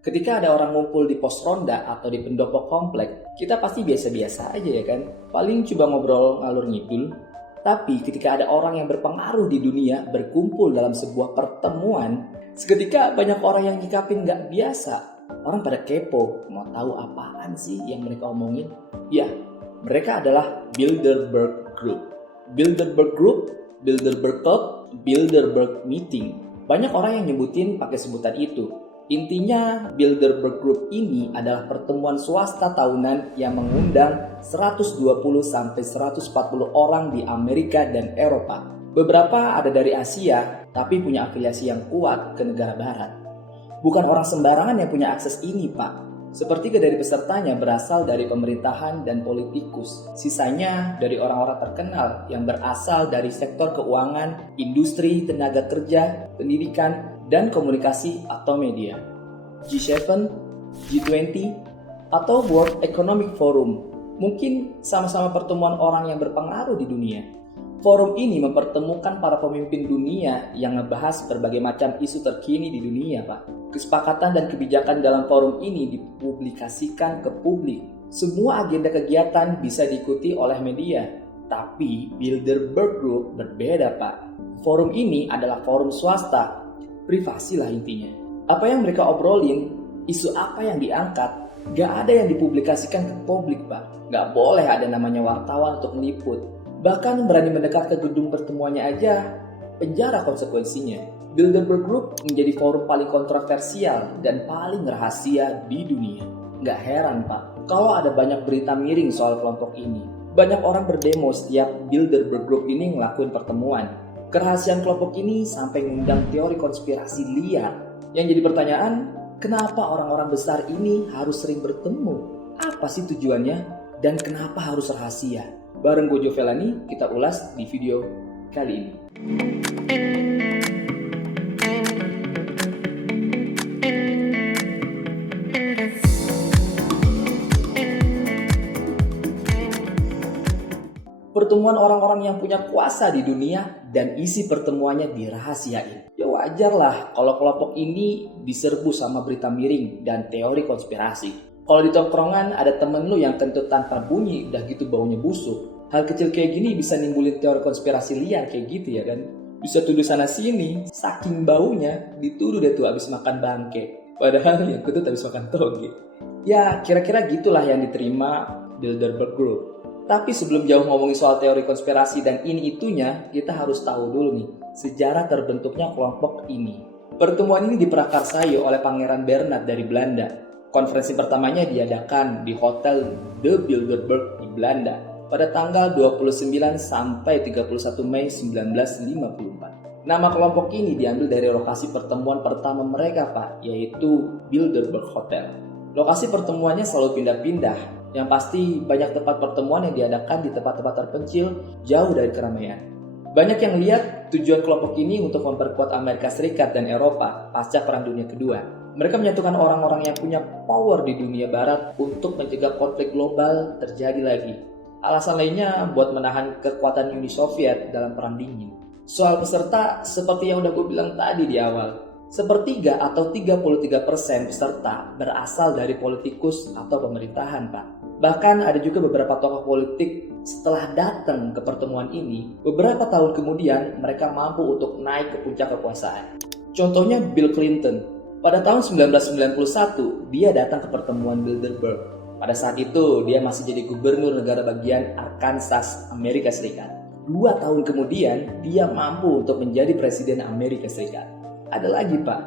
Ketika ada orang ngumpul di pos ronda atau di pendopo komplek, kita pasti biasa-biasa aja ya kan? Paling coba ngobrol ngalur ngidul. Tapi ketika ada orang yang berpengaruh di dunia berkumpul dalam sebuah pertemuan, seketika banyak orang yang nyikapin nggak biasa. Orang pada kepo, mau tahu apaan sih yang mereka omongin? Ya, mereka adalah Bilderberg Group. Bilderberg Group, Bilderberg Thought, Bilderberg Meeting. Banyak orang yang nyebutin pakai sebutan itu. Intinya, Bilderberg Group ini adalah pertemuan swasta tahunan yang mengundang 120-140 orang di Amerika dan Eropa. Beberapa ada dari Asia, tapi punya afiliasi yang kuat ke negara barat. Bukan orang sembarangan yang punya akses ini, Pak. Sepertiga dari pesertanya berasal dari pemerintahan dan politikus. Sisanya dari orang-orang terkenal yang berasal dari sektor keuangan, industri, tenaga kerja, pendidikan, dan komunikasi atau media. G7, G20, atau World Economic Forum mungkin sama-sama pertemuan orang yang berpengaruh di dunia. Forum ini mempertemukan para pemimpin dunia yang ngebahas berbagai macam isu terkini di dunia, Pak. Kesepakatan dan kebijakan dalam forum ini dipublikasikan ke publik. Semua agenda kegiatan bisa diikuti oleh media. Tapi Bilderberg Group berbeda, Pak. Forum ini adalah forum swasta, privasi lah intinya. Apa yang mereka obrolin, isu apa yang diangkat, gak ada yang dipublikasikan ke publik, Pak. Gak boleh ada namanya wartawan untuk meliput. Bahkan berani mendekat ke gedung pertemuannya aja, penjara konsekuensinya. Bilderberg Group menjadi forum paling kontroversial dan paling rahasia di dunia. Gak heran, Pak, kalau ada banyak berita miring soal kelompok ini. Banyak orang berdemo setiap Bilderberg Group ini ngelakuin pertemuan. Kerahasiaan kelompok ini sampai ngundang teori konspirasi liar. Yang jadi pertanyaan, kenapa orang-orang besar ini harus sering bertemu? Apa sih tujuannya? Dan kenapa harus rahasia? Bareng gue Jovelani, kita ulas di video kali ini. Pertemuan orang-orang yang punya kuasa di dunia dan isi pertemuannya dirahasiain. Ya wajar lah kalau kelompok ini diserbu sama berita miring dan teori konspirasi. Kalau di tongkrongan ada temen lu yang kentut tanpa bunyi udah gitu baunya busuk. Hal kecil kayak gini bisa nimbulin teori konspirasi liar kayak gitu ya kan. Bisa tuduh sana sini, saking baunya dituduh deh tuh abis makan bangke. Padahal yang kentut abis makan toge. Ya kira-kira gitulah yang diterima Bilderberg Group. Tapi sebelum jauh ngomongin soal teori konspirasi dan ini itunya, kita harus tahu dulu nih sejarah terbentuknya kelompok ini. Pertemuan ini diprakarsai oleh Pangeran Bernhard dari Belanda. Konferensi pertamanya diadakan di Hotel De Bilderberg di Belanda pada tanggal 29 sampai 31 Mei 1954. Nama kelompok ini diambil dari lokasi pertemuan pertama mereka, Pak, yaitu Bilderberg Hotel. Lokasi pertemuannya selalu pindah-pindah. Yang pasti banyak tempat pertemuan yang diadakan di tempat-tempat terpencil jauh dari keramaian. Banyak yang lihat tujuan kelompok ini untuk memperkuat Amerika Serikat dan Eropa pasca Perang Dunia Kedua. Mereka menyatukan orang-orang yang punya power di dunia barat untuk mencegah konflik global terjadi lagi. Alasan lainnya buat menahan kekuatan Uni Soviet dalam Perang Dingin. Soal peserta, seperti yang udah gue bilang tadi di awal, sepertiga atau 33% peserta berasal dari politikus atau pemerintahan, Pak. Bahkan ada juga beberapa tokoh politik setelah datang ke pertemuan ini, beberapa tahun kemudian mereka mampu untuk naik ke puncak kekuasaan. Contohnya Bill Clinton. Pada tahun 1991, dia datang ke pertemuan Bilderberg. Pada saat itu, dia masih jadi gubernur negara bagian Arkansas, Amerika Serikat. 2 tahun kemudian, dia mampu untuk menjadi presiden Amerika Serikat. Ada lagi, Pak.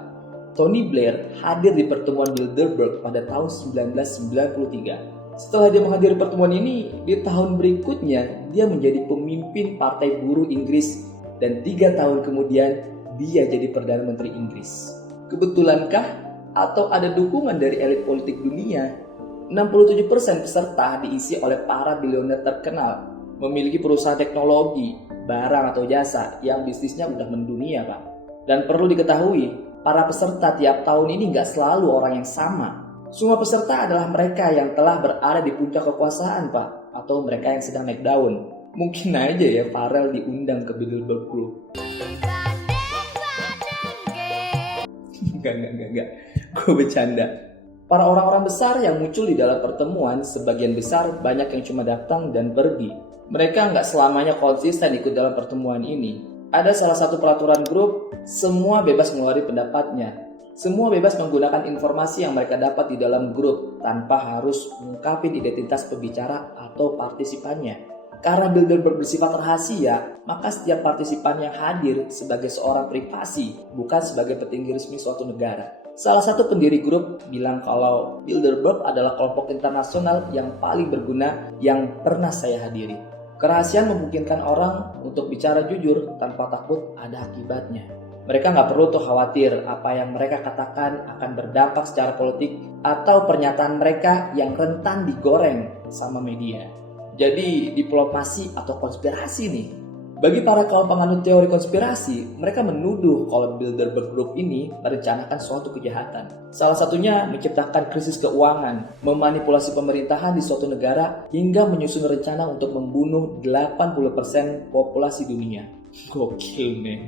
Tony Blair hadir di pertemuan Bilderberg pada tahun 1993. Setelah dia menghadiri pertemuan ini, di tahun berikutnya dia menjadi pemimpin Partai Buruh Inggris dan 3 tahun kemudian dia jadi Perdana Menteri Inggris. Kebetulankah? Atau ada dukungan dari elit politik dunia? 67% peserta diisi oleh para bilioner terkenal, memiliki perusahaan teknologi, barang atau jasa yang bisnisnya udah mendunia, Pak. Dan perlu diketahui, para peserta tiap tahun ini nggak selalu orang yang sama. Semua peserta adalah mereka yang telah berada di puncak kekuasaan, Pak, atau mereka yang sedang naik daun. Mungkin aja ya Farel diundang ke Bilderberg Group. Enggak. Gue bercanda. Para orang-orang besar yang muncul di dalam pertemuan, sebagian besar banyak yang cuma datang dan pergi. Mereka nggak selamanya konsisten ikut dalam pertemuan ini. Ada salah satu peraturan grup, semua bebas mengeluarkan pendapatnya. Semua bebas menggunakan informasi yang mereka dapat di dalam grup tanpa harus mengungkapin identitas pembicara atau partisipannya. Karena Bilderberg bersifat rahasia, maka setiap partisipan yang hadir sebagai seorang privasi, bukan sebagai petinggi resmi suatu negara. Salah satu pendiri grup bilang kalau Bilderberg adalah kelompok internasional yang paling berguna yang pernah saya hadiri. Kerahasiaan memungkinkan orang untuk bicara jujur tanpa takut ada akibatnya. Mereka nggak perlu tuh khawatir apa yang mereka katakan akan berdampak secara politik atau pernyataan mereka yang rentan digoreng sama media. Jadi diplomasi atau konspirasi nih. Bagi para kaum penganut teori konspirasi, mereka menuduh kalau Bilderberg Group ini merencanakan suatu kejahatan. Salah satunya menciptakan krisis keuangan, memanipulasi pemerintahan di suatu negara, hingga menyusun rencana untuk membunuh 80% populasi dunia. Gokil nih.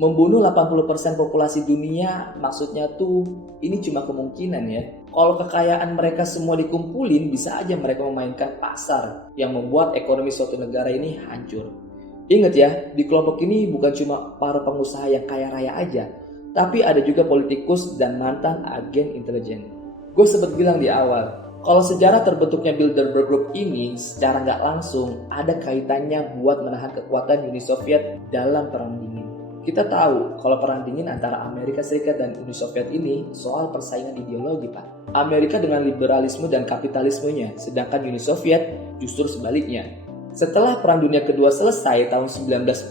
Membunuh 80% populasi dunia maksudnya tuh ini cuma kemungkinan ya. Kalau kekayaan mereka semua dikumpulin, bisa aja mereka memainkan pasar yang membuat ekonomi suatu negara ini hancur. Ingat ya, di kelompok ini bukan cuma para pengusaha yang kaya raya aja, tapi ada juga politikus dan mantan agen intelijen. Gue sempat bilang di awal, kalau sejarah terbentuknya Bilderberg Group ini secara nggak langsung ada kaitannya buat menahan kekuatan Uni Soviet dalam Perang Dingin. Kita tahu kalau Perang Dingin antara Amerika Serikat dan Uni Soviet ini soal persaingan ideologi, Pak. Amerika dengan liberalisme dan kapitalismenya, sedangkan Uni Soviet justru sebaliknya. Setelah Perang Dunia Kedua selesai tahun 1945,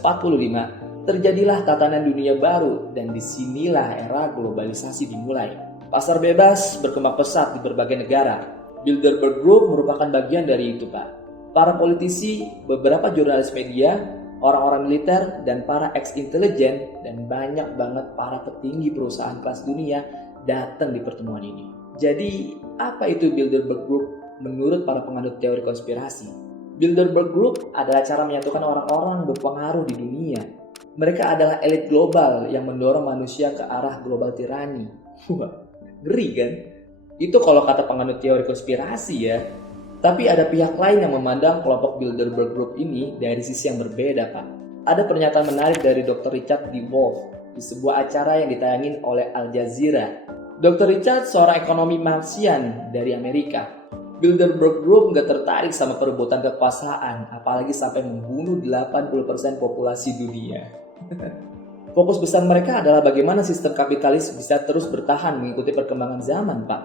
terjadilah tatanan dunia baru dan disinilah era globalisasi dimulai. Pasar bebas berkembang pesat di berbagai negara. Bilderberg Group merupakan bagian dari itu, Pak. Para politisi, beberapa jurnalis media, orang-orang militer, dan para ex-intelijen, dan banyak banget para petinggi perusahaan kelas dunia datang di pertemuan ini. Jadi, apa itu Bilderberg Group menurut para penganut teori konspirasi? Bilderberg Group adalah cara menyatukan orang-orang berpengaruh di dunia. Mereka adalah elit global yang mendorong manusia ke arah global tirani. Wah, ngeri kan? Itu kalau kata penganut teori konspirasi ya. Tapi ada pihak lain yang memandang kelompok Bilderberg Group ini dari sisi yang berbeda, Pak. Ada pernyataan menarik dari Dr. Richard D. Wolff di sebuah acara yang ditayangin oleh Al Jazeera. Dr. Richard seorang ekonomi Marxian dari Amerika. Bilderberg Group nggak tertarik sama perebutan kekuasaan, apalagi sampai membunuh 80% populasi dunia. Fokus besar mereka adalah bagaimana sistem kapitalis bisa terus bertahan mengikuti perkembangan zaman, Pak.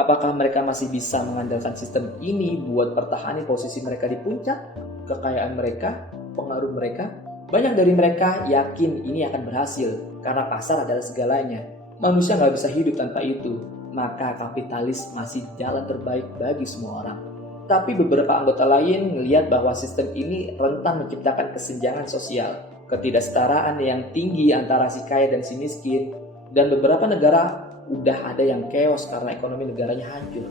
Apakah mereka masih bisa mengandalkan sistem ini buat pertahanan posisi mereka di puncak, kekayaan mereka, pengaruh mereka? Banyak dari mereka yakin ini akan berhasil, karena pasar adalah segalanya. Manusia nggak bisa hidup tanpa itu. Maka kapitalis masih jalan terbaik bagi semua orang. Tapi beberapa anggota lain melihat bahwa sistem ini rentan menciptakan kesenjangan sosial, ketidaksetaraan yang tinggi antara si kaya dan si miskin, dan beberapa negara udah ada yang chaos karena ekonomi negaranya hancur.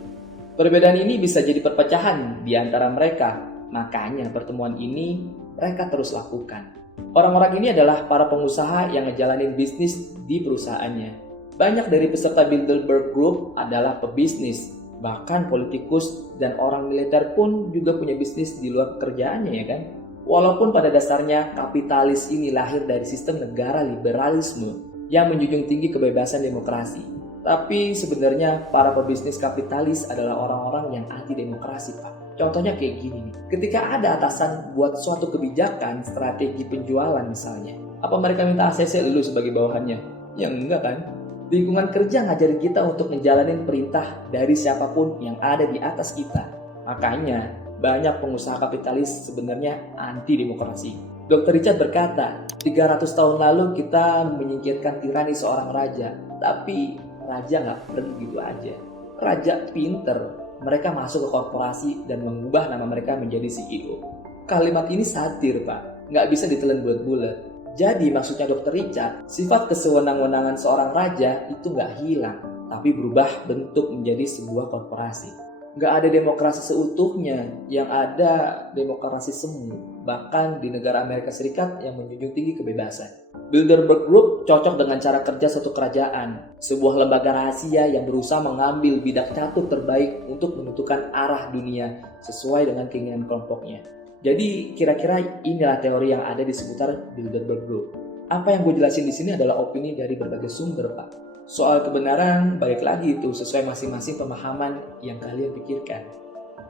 Perbedaan ini bisa jadi perpecahan di antara mereka, makanya pertemuan ini mereka terus lakukan. Orang-orang ini adalah para pengusaha yang ngejalanin bisnis di perusahaannya. Banyak dari peserta Bilderberg Group adalah pebisnis, bahkan politikus dan orang militer pun juga punya bisnis di luar pekerjaannya ya kan. Walaupun pada dasarnya kapitalis ini lahir dari sistem negara liberalisme yang menjunjung tinggi kebebasan demokrasi. Tapi sebenarnya para pebisnis kapitalis adalah orang-orang yang anti demokrasi, Pak. Contohnya kayak gini nih, ketika ada atasan buat suatu kebijakan strategi penjualan misalnya, apa mereka minta ACC dulu sebagai bawahannya? Ya enggak kan? Lingkungan kerja ngajarin kita untuk ngejalanin perintah dari siapapun yang ada di atas kita. Makanya, banyak pengusaha kapitalis sebenarnya anti demokrasi. Dr. Richard berkata, 300 tahun lalu kita menyingkirkan tirani seorang raja. Tapi, raja nggak pergi gitu aja. Raja pinter. Mereka masuk ke korporasi dan mengubah nama mereka menjadi CEO. Kalimat ini satir, Pak. Nggak bisa ditelan bulat-bulat. Jadi maksudnya Dr. Richard, sifat kesewenang-wenangan seorang raja itu nggak hilang, tapi berubah bentuk menjadi sebuah korporasi. Nggak ada demokrasi seutuhnya, yang ada demokrasi semu, bahkan di negara Amerika Serikat yang menjunjung tinggi kebebasan. Bilderberg Group cocok dengan cara kerja satu kerajaan, sebuah lembaga rahasia yang berusaha mengambil bidak catur terbaik untuk menentukan arah dunia sesuai dengan keinginan kelompoknya. Jadi kira-kira inilah teori yang ada di seputar Bilderberg Group. Apa yang gue jelasin di sini adalah opini dari berbagai sumber, Pak. Soal kebenaran, balik lagi itu sesuai masing-masing pemahaman yang kalian pikirkan.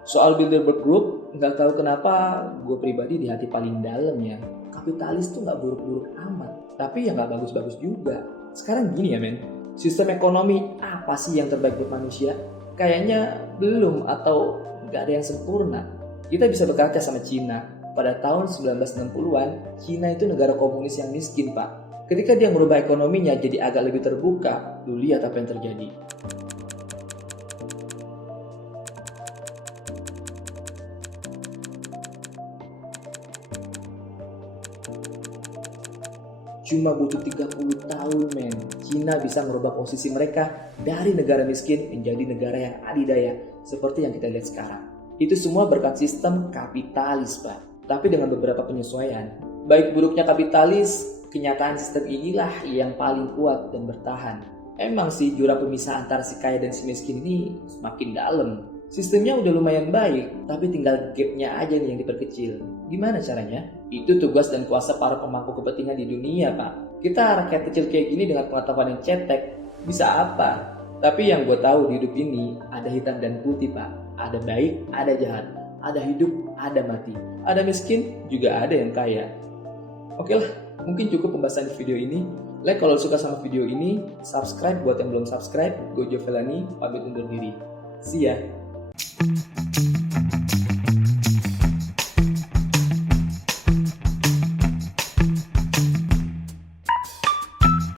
Soal Bilderberg Group, nggak tahu kenapa gue pribadi di hati paling dalam ya, kapitalis tuh nggak buruk-buruk amat, tapi ya nggak bagus-bagus juga. Sekarang gini ya men, sistem ekonomi apa sih yang terbaik buat manusia? Kayaknya belum atau nggak ada yang sempurna. Kita bisa berkaca sama Cina. Pada tahun 1960-an, Cina itu negara komunis yang miskin, Pak. Ketika dia merubah ekonominya jadi agak lebih terbuka, lu lihat apa yang terjadi. Cuma butuh 30 tahun men, Cina bisa merubah posisi mereka dari negara miskin menjadi negara yang adidaya seperti yang kita lihat sekarang. Itu semua berkat sistem kapitalis, Pak. Tapi dengan beberapa penyesuaian. Baik buruknya kapitalis, kenyataan sistem inilah yang paling kuat dan bertahan. Emang sih jurang pemisah antara si kaya dan si miskin ini semakin dalam. Sistemnya udah lumayan baik, tapi tinggal gapnya aja nih yang diperkecil. Gimana caranya? Itu tugas dan kuasa para pemangku kepentingan di dunia, Pak. Kita rakyat kecil kayak gini dengan pengetahuan yang cetek, bisa apa? Tapi yang gue tahu di hidup ini ada hitam dan putih, Pak. Ada baik, ada jahat. Ada hidup, ada mati. Ada miskin, juga ada yang kaya. Oke lah, mungkin cukup pembahasan di video ini. Like kalau suka sama video ini, subscribe buat yang belum subscribe. Gue Jovelani, pamit undur diri. See ya.